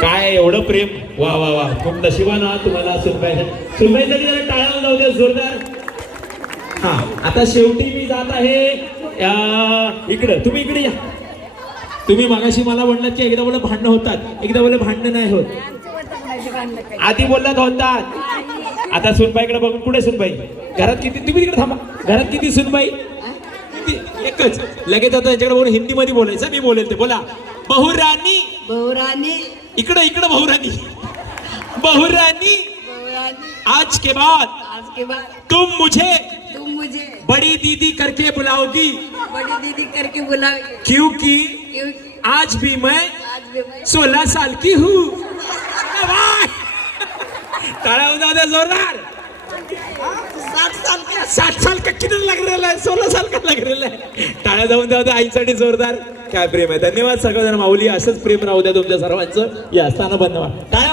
काय एवढं प्रेम, वा वा वा, खूप नशिबान आहात तुम्हाला सुनबाईसाठी जरा टाळ्या जाऊ दे जोरदार. हा, आता शेवटी मी जात आहे इकडं, तुम्ही इकडे या. तुम्ही मागाशी मला म्हणलात की एकदा बोला भांडणं होतात, एकदा बोला भांडणं नाही होत. आधी बोललात होतात. आता सुनबाईकडे बघून, कुठे सुनबाई? घरात किती? तुम्ही तिकडे थांबा. घरात किती सुनबाई? एकच. लगेच आता याच्याकडे बोलून हिंदी मध्ये बोलायचं, मी बोलेल ते. बोला. बहुरानी. बहुरानी. इकडे इकडे बहुरानी. बहुरानी. आज के बाद तुम मुझे बड़ी दीदी करके बुलाओगी. बड़ी दीदी करके बुलाओगी. क्योंकि आज भी मैं 16 साल की हूँ. ताड़ा उदा दे जोरदार. 60 साल का कितना लग रहा है? 16 साल का लग रहा है. टाळ्या जाऊन द्या होत्या आईसाठी जोरदार. काय प्रेम आहे. धन्यवाद सगळेजण. माऊली असंच प्रेम राहू द्या तुमच्या सर्वांचं. या स्थान बंद. टाळ्या